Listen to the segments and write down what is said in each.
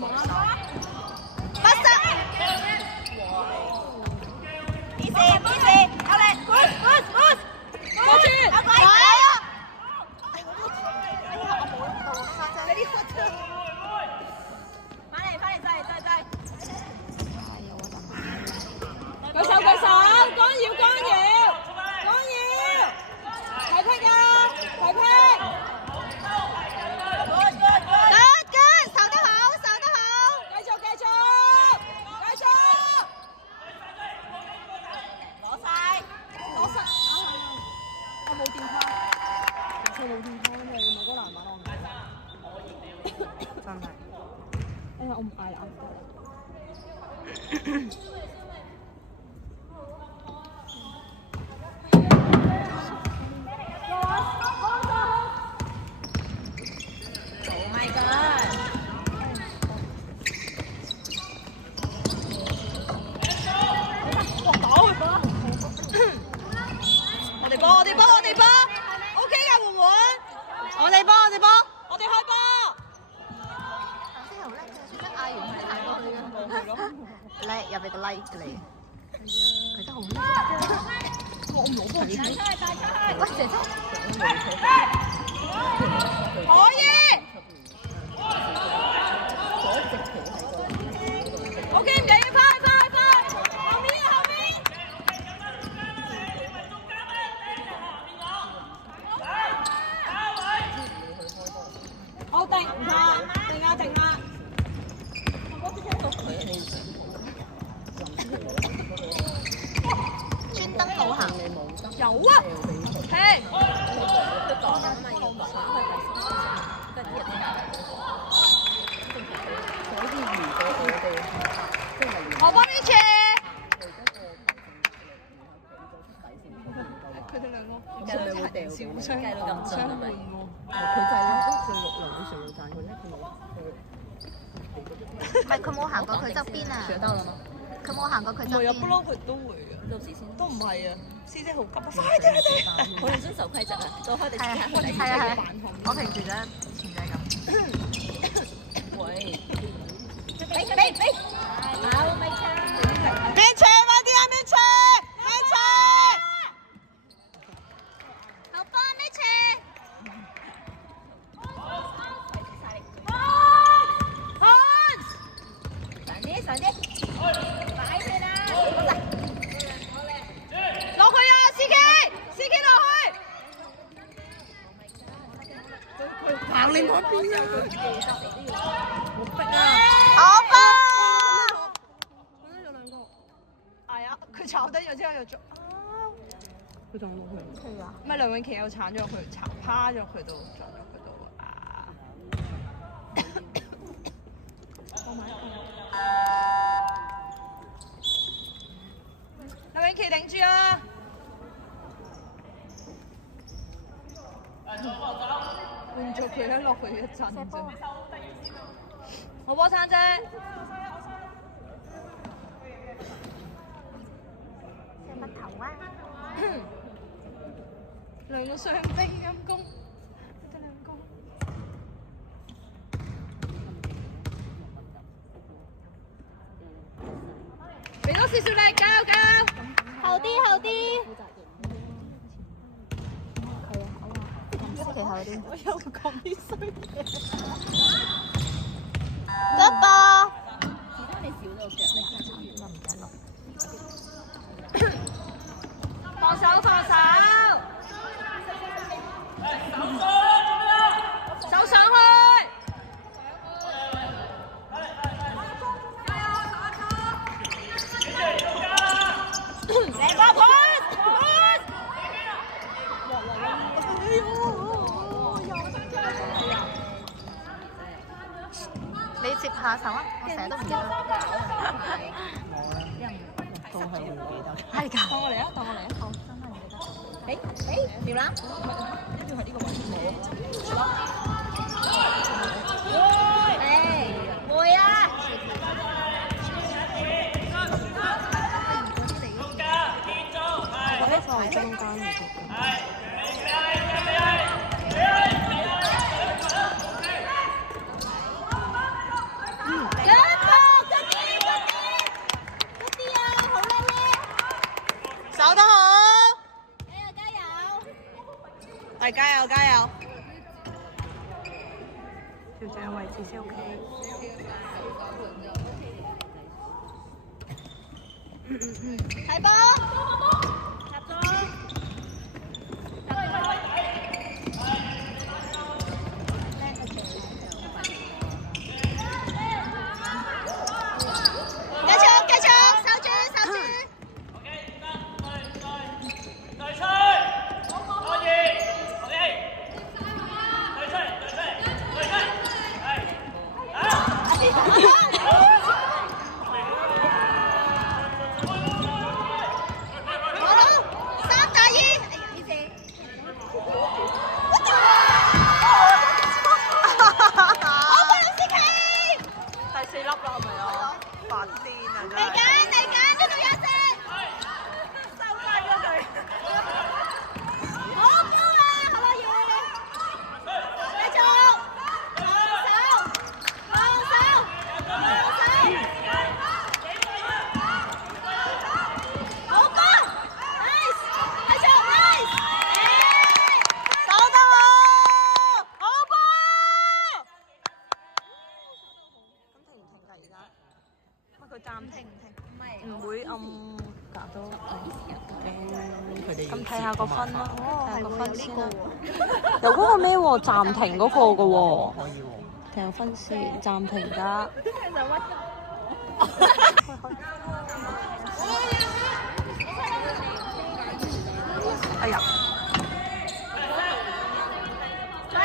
不失。以前，有力 ，push，過住，有鬼。俾啲 foot。翻嚟，再。舉手，干擾，提劈啊，提劈。good，守得好，繼續。攞晒。我冇電話。冇電話咩？你冇嗰籃馬真係。哎呀，我唔嗌啦。我哋波 ，OK 㗎，媛媛。我哋波，我哋開波。頭先好叻嘅，專登嗌完佢行過去嘅。叻入你個 like 嘅你。佢真係好叻。我唔攞波點？喂，姐姐。可以。OK 唔緊要，快！後面。好定下，定下。專登冇行。有啊。係。我幫你切。佢哋兩個小雙計到咁盡係咪？佢就係咯，佢6兩歲賺佢咧，唔係佢冇行過佢側邊啊！佢冇行過佢側邊。唔係啊，不嬲佢都會嘅。到時先。都唔係啊，師姐好急啊！快啲！我哋遵守規則啊，做開地時間，係啊，我平時咧以前就係咁。喂！俾！好，咪車。面車快啲啊！面車！好波咩車？快啲！擺佢啦！落去啊！CK 落去！行你嗰邊啊！好逼啊！好波！佢都有兩個。係啊，佢炒低咗之後又做。佢撞落去。係啊。唔係梁詠琪又鏟咗佢，趴咗佢度，撞咗佢度啊！梁詠琪頂住啊！換咗佢咧，落去一陣啫。好波餐啫。射乜頭啊？兩個傷兵陰公，得兩個。俾多少少力，加油！後啲。我又講啲衰嘢。得噃。其他你少咗腳，你太慘啦，唔緊落。放手！手上去！嚟波盤！你接下手啊！我成日都唔記得。都係唔記得。係㗎。當我嚟啊！好，真係唔記得。掉啦！呢條係呢個位冇。會啊！我呢放中間嘅。嚟加油加油！調整位置先 OK。睇波！入咗！咁睇下個分咯，睇下個分先啦。有嗰個咩喎？暫停嗰個嘅喎。可以喎。睇下分先，暫停㗎。哎呀！再！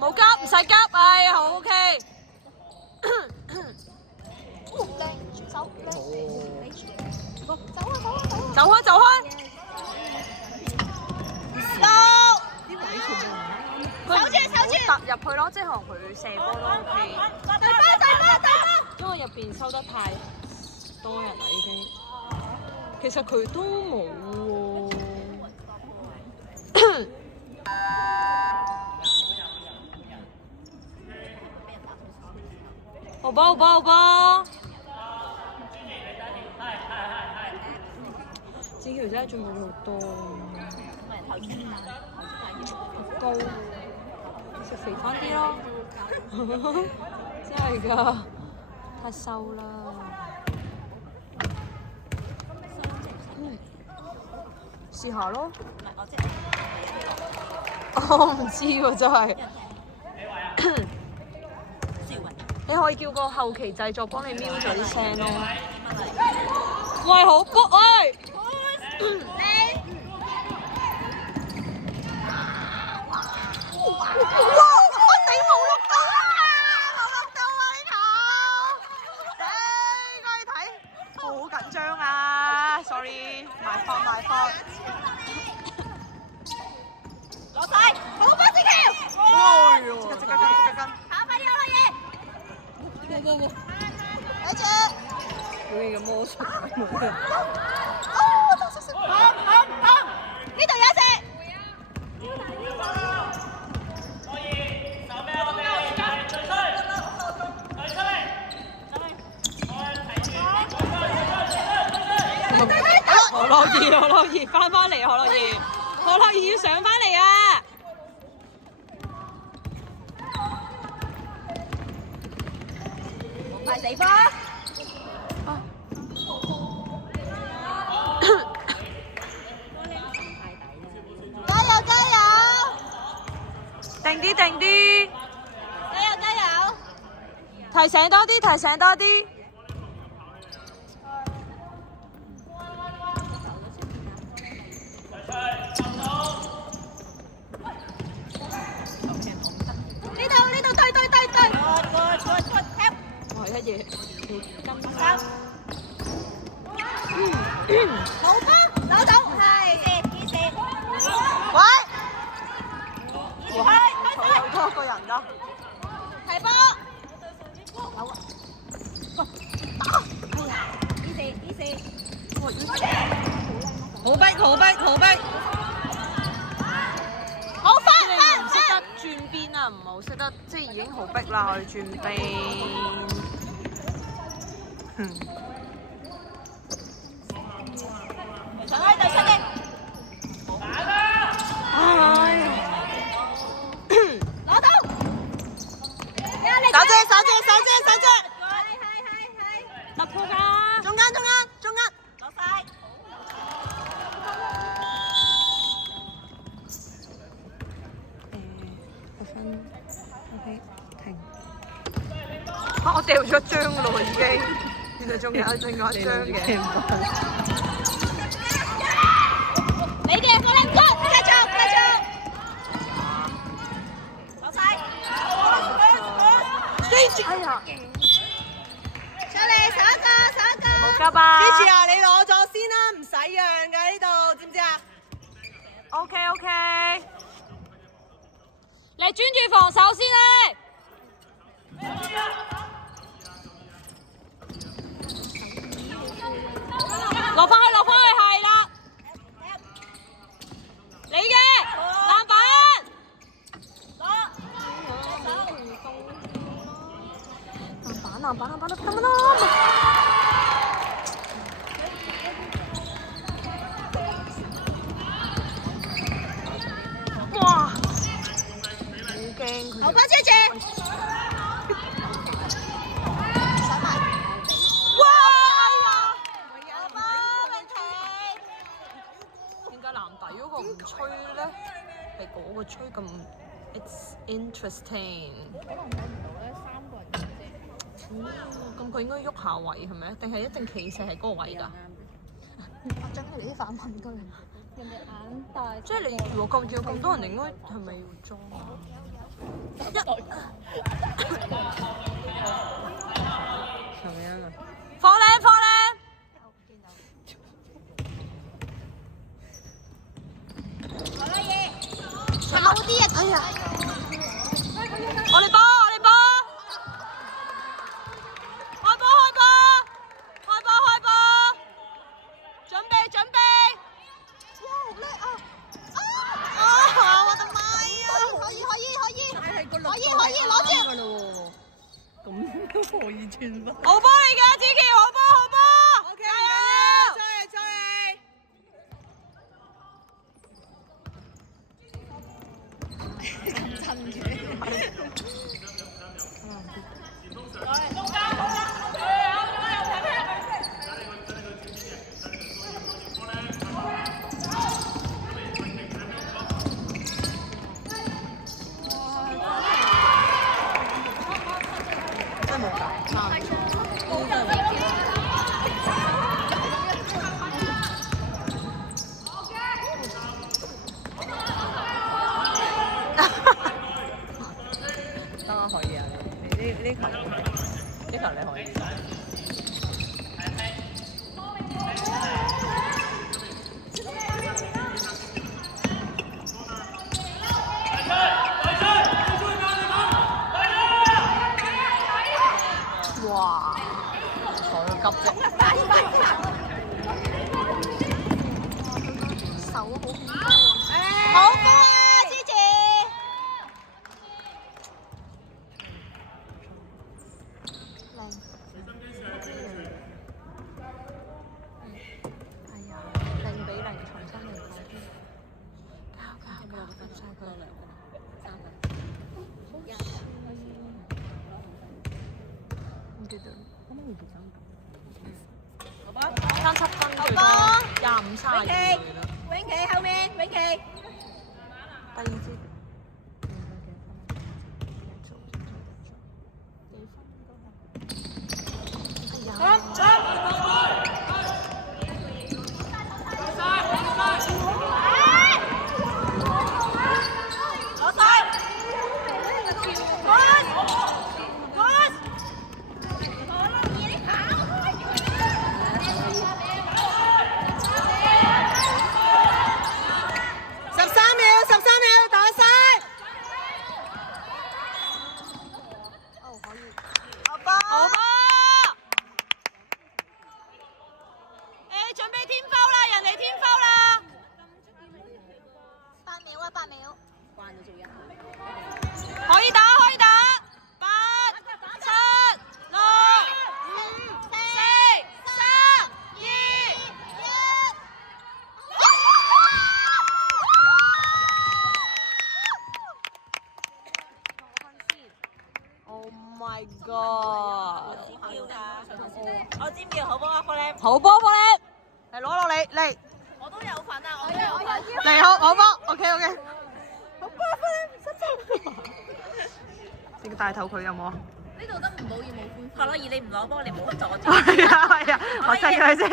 冇急，唔使急，係好 OK。走開！守住！突入去咯，即係可能佢射波都 OK。因為入邊收得太多人啦，已經。其實佢都冇喎。好波！子喬真係進步咗好多，好高，食肥翻啲咯，真係㗎，太瘦啦。試下咯。我唔知喎，真係。你可以叫個後期製作幫你瞄咗啲聲咯。喂，好波！喂，哇！我頂冇錄到啊！冇錄到啊！呢球，我睇好緊張啊 ！Sorry， 埋放。攞晒，好波子喬！即刻跟！跑快啲攞嘢！冇，睇住。佢嘅魔術。好，呢度有一隻。何樂怡翻嚟，何樂怡要上翻嚟啊！快死吧！加油！定啲！加油！提醒多啲！呢度！乜嘢？好波，攞到，係2-4。喂！有多個人㗎？提波。有啊。打！哎呀！2-4。好逼！好快！唔識得轉邊啊，唔係好識得，即係已經好逼啦，我哋轉邊。上去第7嘅。哎呀！攞到！手姐！突破㗎！中間！攞晒！OK， 停。我掉咗一張㗎咯喎，已經。原來仲有另外一張嘅。你嘅個兩個，繼續。攞晒！哎呀！出嚟手一個。冇急啊！支持啊！你攞咗先啦，唔使讓㗎呢度，知唔知啊 ？OK。你專注防守先啦。落翻去，係啦。你嘅籃板。籃板，得啦。哇！好驚佢。好波，姐姐。哇！有波問題。點解籃底嗰個唔吹咧？係嗰個吹咁 ，it's interesting。可能睇唔到咧，3個人啫。咁佢應該喐下位係咪？定係一定企實係嗰個位㗎？我整你啲反問句。人哋眼大。即係你如果要咁多人，應該係咪要裝啊？咁樣啊？放靚！好啦嘢，好啲啊！哎呀，我哋波！開波！準備！哇，好叻啊！我的媽呀！可以攞住！咁都可以轉翻。好波嚟㗎，子喬，好波！加油！出嚟！咁襯嘅。中間！可以啊，呢球你可以。哇！坐到急啫。手好恐怖啊！好波啊，芝姐！哎呀，0-0，重新嚟過。交晒佢2分3分。唔記得。可唔可以2分？好波！37分。好波！25-32。永琪後面，永琪。第2節。可以打，可以打。8、7、6、5、4、3、2、1。Oh my god！ 我尖叫好波啊，科靚！好波波咧，嚟攞落嚟嚟。我都有份啊，我都有份。嚟好波 ，OK OK。好波科靚，失真。你帶頭佢有冇啊？呢度得唔好要冇歡呼。係咯，而你唔攞波，你冇得阻住。係啊係啊，我踢佢先。